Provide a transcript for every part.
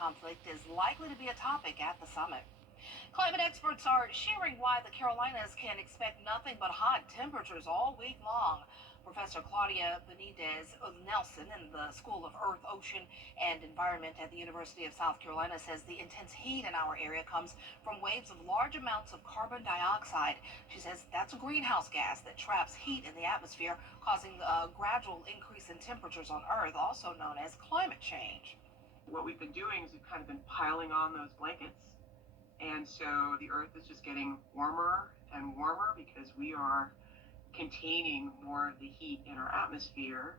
Conflict is likely to be a topic at the summit. Climate experts are sharing why the Carolinas can expect nothing but hot temperatures all week long. Professor Claudia Benitez Nelson in the School of Earth, Ocean, and Environment at the University of South Carolina says the intense heat in our area comes from waves of large amounts of carbon dioxide. She says that's a greenhouse gas that traps heat in the atmosphere, causing a gradual increase in temperatures on Earth, also known as climate change. What we've been doing is we've kind of been piling on those blankets. And so the Earth is just getting warmer and warmer because we are containing more of the heat in our atmosphere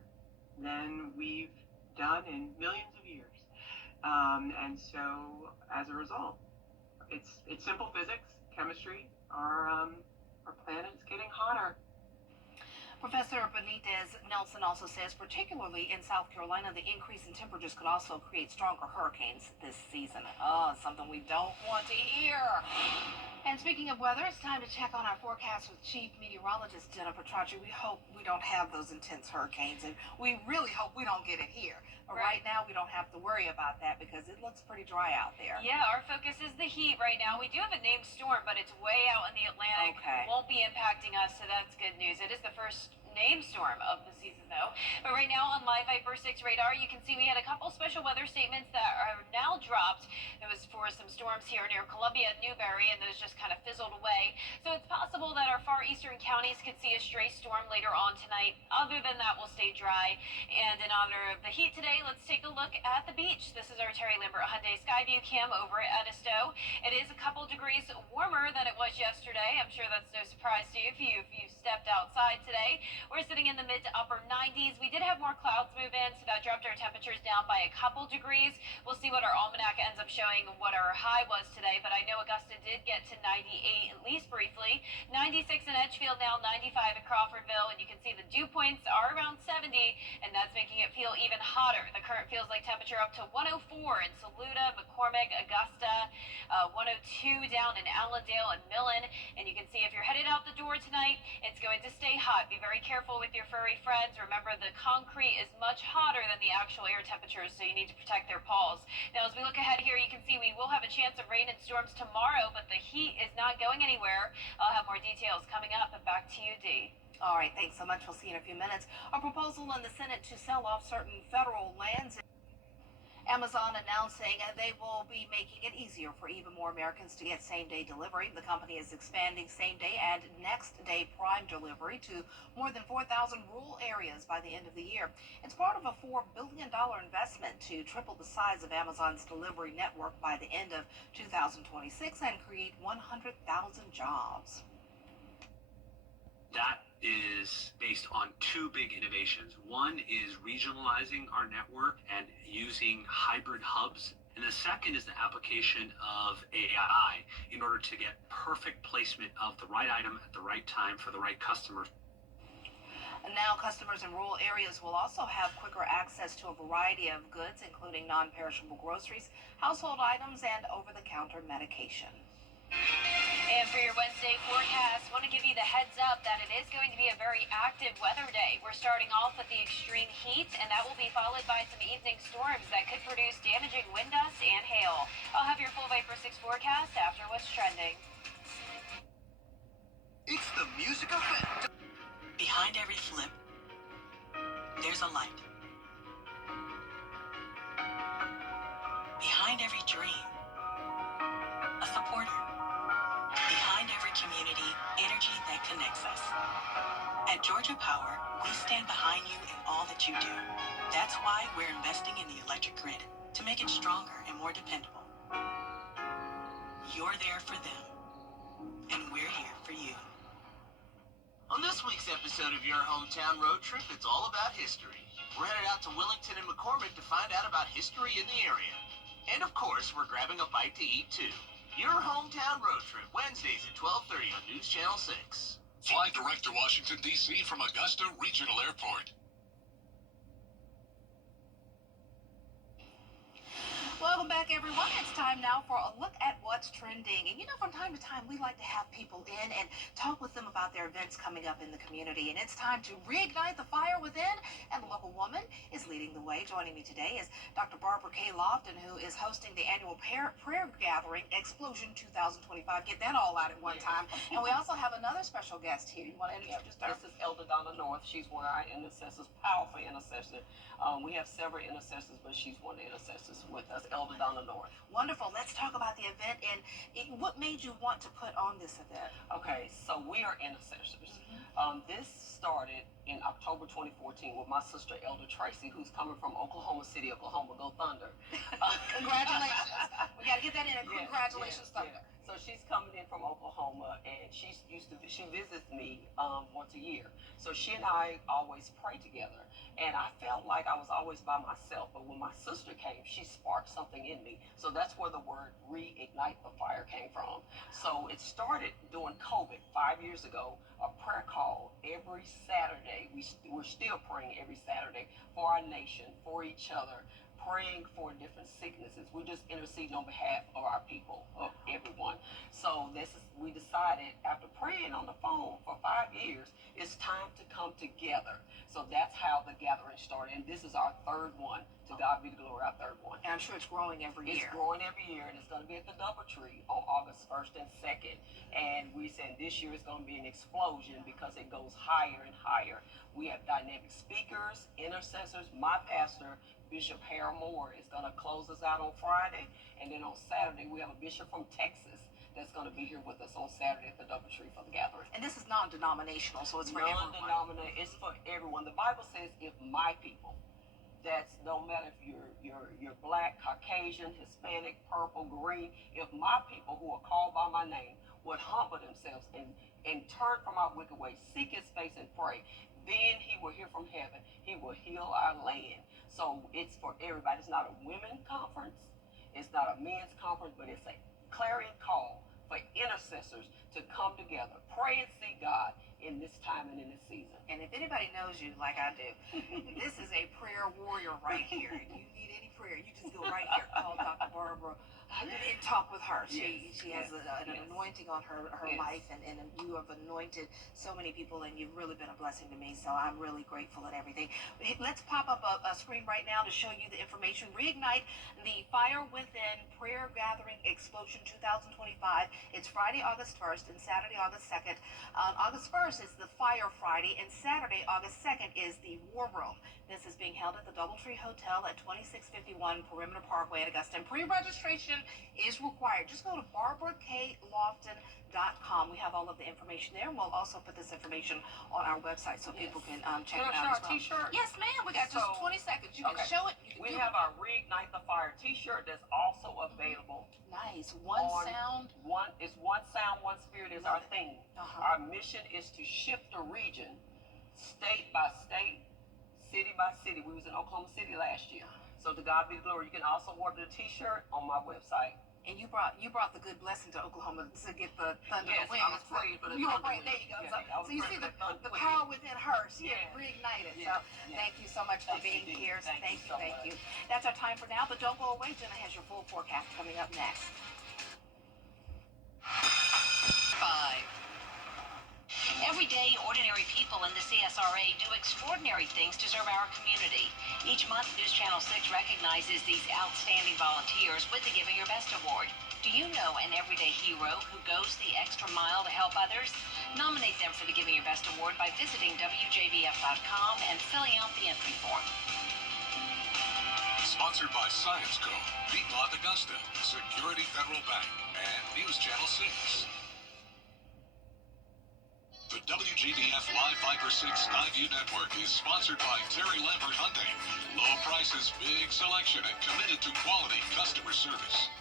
than we've done in millions of years. And so as a result, it's simple physics, chemistry. Our planet's getting hotter. Professor Benitez Nelson also says, particularly in South Carolina, the increase in temperatures could also create stronger hurricanes this season. Oh, something we don't want to hear. And speaking of weather, it's time to check on our forecast with Chief Meteorologist Jennifer Trotri. We hope we don't have those intense hurricanes, and we really hope we don't get it here. Right now, we don't have to worry about that because it looks pretty dry out there. Yeah, our focus is the heat right now. We do have a named storm, but it's way out in the Atlantic. Okay. It won't be impacting us, so that's good news. It is the first named storm of the season, though. But right now on Live Viper 6 radar, you can see we had a couple special weather statements that are now dropped. It was for some storms here near Columbia and Newberry, and those just kind of fizzled away. So it's possible that our far eastern counties could see a stray storm later on tonight. Other than that, we'll stay dry. And in honor of the heat today, let's take a look at the beach. This is our Terry Lambert Hyundai Skyview cam over at Edisto. It is a couple degrees warmer than it was yesterday. I'm sure that's no surprise to you if you stepped outside today. We're sitting in the mid to upper 90s. We did have more clouds move in, so that dropped our temperatures down by a couple degrees. We'll see what our almanac ends up showing and what our high was today, but I know Augusta did get to 98 at least briefly. 96 in Edgefield now, 95 at Crawfordville, and you can see the dew points are around 70, and that's making it feel even hotter. The current feels like temperature up to 104 in Saluda, McCormick, Augusta, 102 down in Allendale and Millen, and you can see if you're headed out the door tonight, it's going to stay hot. Be very careful with your furry friends. Remember, the concrete is much hotter than the actual air temperatures, so you need to protect their paws. Now, as we look ahead here, you can see we will have a chance of rain and storms tomorrow, but the heat is not going anywhere. I'll have more details coming up, and back to you, Dee. All right, thanks so much. We'll see you in a few minutes. A proposal in the Senate to sell off certain federal lands. Amazon announcing they will be making it easier for even more Americans to get same-day delivery. The company is expanding same-day and next-day prime delivery to more than 4,000 rural areas by the end of the year. It's part of a $4 billion investment to triple the size of Amazon's delivery network by the end of 2026 and create 100,000 jobs. That is based on two big innovations. One is regionalizing our network and using hybrid hubs. And the second is the application of AI in order to get perfect placement of the right item at the right time for the right customer. And now customers in rural areas will also have quicker access to a variety of goods, including non-perishable groceries, household items, and over-the-counter medication. And for your Wednesday forecast, I want to give you the heads up that it is going to be a very active weather day. We're starting off with the extreme heat, and that will be followed by some evening storms that could produce damaging wind gusts and hail. I'll have your full Viper 6 forecast after what's trending. It's the music event. Behind every flip, there's a light. Behind every dream, a supporter. Behind every community, energy that connects us. At Georgia Power, we stand behind you in all that you do. That's why we're investing in the electric grid to make it stronger and more dependable. You're there for them, and we're here for you. On this week's episode of Your Hometown Road Trip, it's all about history. We're headed out to Willington and McCormick to find out about history in the area. And of course, we're grabbing a bite to eat too. Your Hometown Road Trip, Wednesdays at 12:30 on News Channel 6. Fly direct to Washington, D.C. from Augusta Regional Airport. Welcome back, everyone. It's time time now for a look at what's trending. And from time to time, we like to have people in and talk with them about their events coming up in the community. And it's time to reignite the fire within. And the local woman is leading the way. Joining me today is Dr. Barbara K. Lofton, who is hosting the annual prayer gathering, Explosion 2025. Get that all out at one time. And we also have another special guest here. You want to introduce her? This is Elder Donna North. She's one of our intercessors, powerful intercessor. We have several intercessors, but she's one of the intercessors with us, Elder Donna North. Wonderful. Let's talk about the event and what made you want to put on this event. Okay, so we are intercessors. This started in October 2014 with my sister Elder Tracy, who's coming from Oklahoma City, Oklahoma. Go Thunder! Congratulations. We got to get that in. Congratulations, yeah, Thunder. So she's coming in from Oklahoma, and she visits me once a year. So she and I always pray together, and I felt like I was always by myself. But when my sister came, she sparked something in me. So that's where the word reignite the fire came from. So it started during COVID 5 years ago. A prayer call every Saturday. We're still praying every Saturday for our nation, for each other, praying for different sicknesses. We're just interceding on behalf of our people, of everyone. So we decided after praying on the phone for 5 years, it's time to come together. So that's how the gathering started. And this is our third one. To God be the glory, our third one. And I'm sure it's growing every year. It's growing every year, and it's going to be at the Doubletree on August 1st and 2nd. And we said this year is going to be an explosion because it goes higher and higher. We have dynamic speakers, intercessors. My pastor, Bishop Harold Moore, is going to close us out on Friday. And then on Saturday, we have a bishop from Texas that's going to be here with us on Saturday at the Doubletree for the gathering. And this is non-denominational, so it's for everyone. Non-denominational. It's for everyone. The Bible says, if my people, that's no matter if you're black, Caucasian, Hispanic, purple, green, if my people who are called by my name would humble themselves and turn from our wicked ways, seek his face and pray, then he will hear from heaven. He will heal our land. So it's for everybody. It's not a women's conference. It's not a men's conference, but it's a clarion call for intercessors to come together, pray and see God in this time and in this season. And if anybody knows you like I do, this is a prayer warrior right here. If you need any prayer, you just go right here, call Dr. Barbara and talk with her. She has an anointing on her life, and you have anointed so many people, and you've really been a blessing to me. So I'm really grateful and everything. Let's pop up a screen right now to show you the information. Reignite the Fire Within Prayer Gathering Explosion 2025. It's Friday, August 1st, and Saturday, August 2nd. August 1st is the Fire Friday, and Saturday, August 2nd is the War Room. This is being held at the Doubletree Hotel at 2651 Perimeter Parkway at Augusta. And pre-registration is required. Just go to barbaraklofton.com. We have all of the information there, and we'll also put this information on our website so people can check it out as well. T-shirt? Yes, ma'am. We got just 20 seconds. You can show it. We have our Reignite the Fire T-shirt that's also available. Nice. One sound, one spirit is our theme. Our mission is to shift the region, state by state, city by city. We was in Oklahoma City last year. So to God be the glory. You can also order the T-shirt on my website. And you brought the good blessing to Oklahoma to get the thunder to win. I was praying for the you were thunder. praying. There you go. Yeah, so you see the power within her. She reignited. So thank you so much for being here. Thank you. That's our time for now. But don't go away. Jenna has your full forecast coming up next. 5. Every day, ordinary people in the CSRA do extraordinary things to serve our community. Each month, News Channel 6 recognizes these outstanding volunteers with the Giving Your Best Award. Do you know an everyday hero who goes the extra mile to help others? Nominate them for the Giving Your Best Award by visiting WJBF.com and filling out the entry form. Sponsored by Science Co., Beatlot Augusta, Security Federal Bank, and News Channel 6. The WJBF Live Viper 6 Skyview Network is sponsored by Terry Lambert Hunting. Low prices, big selection, and committed to quality customer service.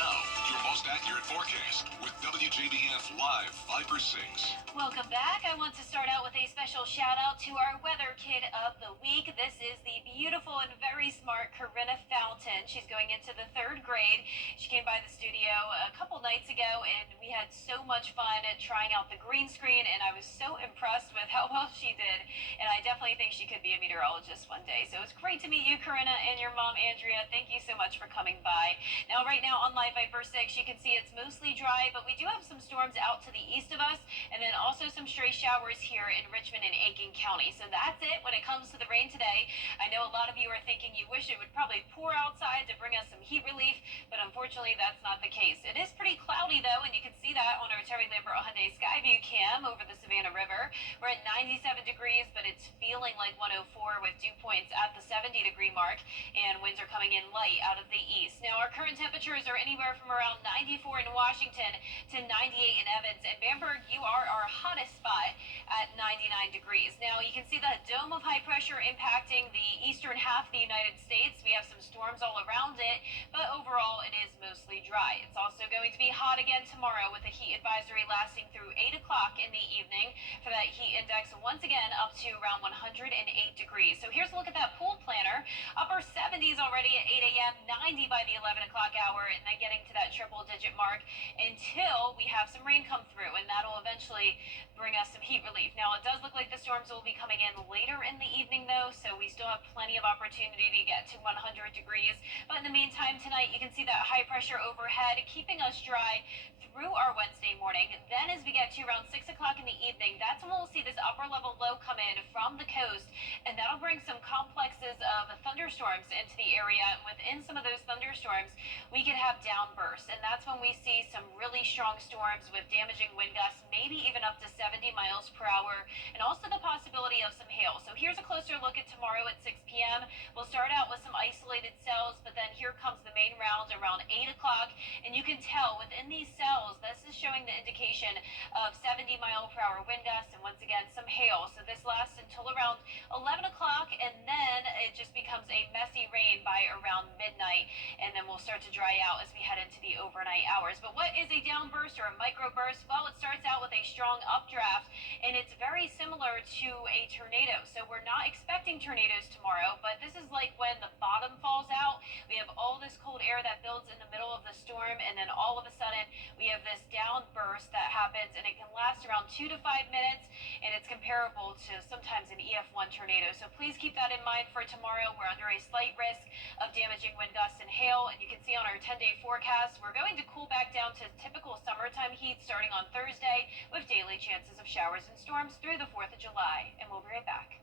Now, your most accurate forecast with WJBF Live 5/6. Welcome back. I want to start out with a special shout out to our weather kid of the week. This is the beautiful and very smart Corinna Fountain. She's going into the 3rd grade. She came by the studio a couple nights ago and we had so much fun trying out the green screen, and I was so impressed with how well she did. And I definitely think she could be a meteorologist one day. So it's great to meet you, Corinna, and your mom, Andrea. Thank you so much for coming by. Now, right now on Live Viper 6, you can see it's mostly dry, but we do have some storms out to the east of us, and then also some stray showers here in Richmond and Aiken County. So that's it when it comes to the rain today. I know a lot of you are thinking you wish it would probably pour outside to bring us some heat relief, but unfortunately that's not the case. It is pretty cloudy though, and you can see that on our Terry Lambert Hyundai Skyview cam over the Savannah River. We're at 97 degrees, but it's feeling like 104 with dew points at the 70-degree mark, and winds are coming in light out of the east. Now, our current temperatures are anywhere from around 94 in Washington to 98 in Evans. And Bamberg, you are our hottest spot at 99 degrees. Now, you can see the dome of high pressure impacting the eastern half of the United States. We have some storms all around it, but overall, it is mostly dry. It's also going to be hot again tomorrow with a heat advisory lasting through 8 o'clock in the evening for that heat index once again up to around 108 degrees. So here's a look at that pool planner. Upper 70s already at 8 a.m., 90 by the 11 o'clock hour, and then getting to that triple-digit mark until we have some rain come through, and that'll eventually bring us some heat relief. Now, it does look like the storms will be coming in later in the evening, though, so we still have plenty of opportunity to get to 100 degrees. But in the meantime, tonight, you can see that high pressure overhead keeping us dry through our Wednesday morning. Then as we get to around 6 o'clock in the evening, that's when we'll see this upper level low come in from the coast, and that'll bring some complexes of thunderstorms into the area. And within some of those thunderstorms, we could have downbursts, and that's when we see some really strong storms with damaging wind gusts, maybe even up to 70 miles per hour, and also the possibility of some hail. So here's a closer look at tomorrow at 6 p.m. We'll start out with some isolated cells, but then here comes the main round around 8 o'clock, and you can tell within these cells, this is showing the indication of 70 mile per hour wind gusts and once again some hail. So this lasts until around 11 o'clock, and then it just becomes a messy rain by around midnight, and then we'll start to dry out as we head into the overnight hours. But what is a downburst or a microburst? Well, it starts out with a strong updraft, and it's very similar to a tornado. So we're not expecting tornadoes tomorrow, but this is like when the bottom falls out. We have all this cold air that builds in the middle of the storm, and then all of a sudden we have this downburst that happens, and it can last around 2 to 5 minutes, and it's comparable to sometimes an EF1 tornado. So please keep that in mind for tomorrow. We're under a slight risk of damaging wind gusts and hail, and you can see on our 10-day forecast, we're going to cool back down to typical summertime heat starting on Thursday with daily chances of showers and storms through the 4th of July. And we'll be right back.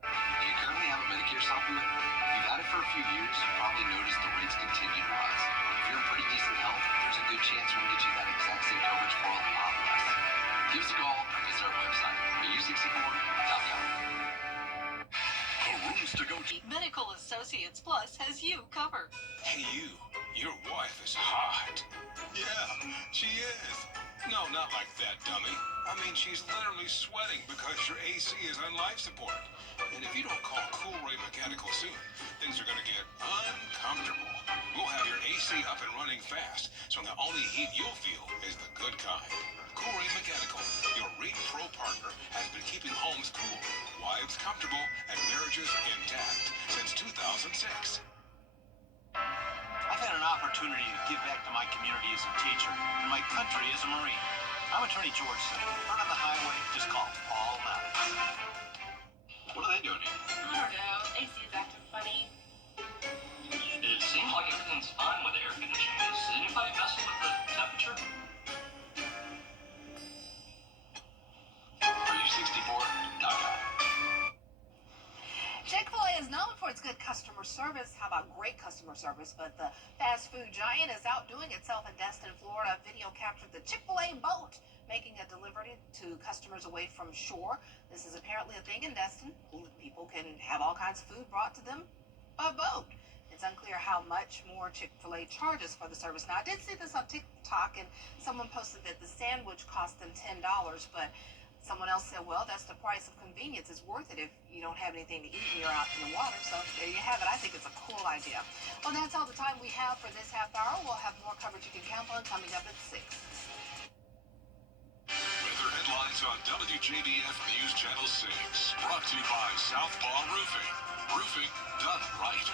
Do you currently have a Medicare supplement? If you've had it for a few years, you probably noticed the rates continue to rise. If you're in pretty decent health, there's a good chance we can get you that exact same coverage for a lot less. Give us a call or visit our website, u64.com. Rooms to go to. Medical Associates Plus has you covered. Hey, your wife is hot. Yeah, she is. No, not like that, dummy. I mean, she's literally sweating because your AC is on life support. And if you don't call Cool Ray Mechanical soon, things are going to get uncomfortable. We'll have your AC up and running fast, so the only heat you'll feel is the good kind. Cool Ray Mechanical, your Ring Pro partner, has been keeping homes cool, wives comfortable, and marriages intact since 2006. I've had an opportunity to give back to my community as a teacher and my country as a Marine. I'm Attorney George Singh. Not on the highway, just call all mountains. What are they doing here? I don't know. AC is acting funny. It seems like everything's fine with the air conditioning. Is anybody messing with the temperature? For U64.com. Chick-fil-A is known for its good customer service. How about great customer service? But the fast food giant is outdoing itself in Destin, Florida. Video captured the Chick-fil-A boat making a delivery to customers away from shore. This is apparently a thing in Destin. People can have all kinds of food brought to them by boat. It's unclear how much more Chick-fil-A charges for the service. Now, I did see this on TikTok, and someone posted that the sandwich cost them $10, but Someone else said, well, that's the price of convenience. It's worth it if you don't have anything to eat and you're out in the water. So there you have it. I think it's a cool idea. Well, that's all the time we have for this half hour. We'll have more coverage you can count on coming up at 6. Weather headlines on WJBF News Channel 6. Brought to you by Southpaw Roofing. Roofing done right.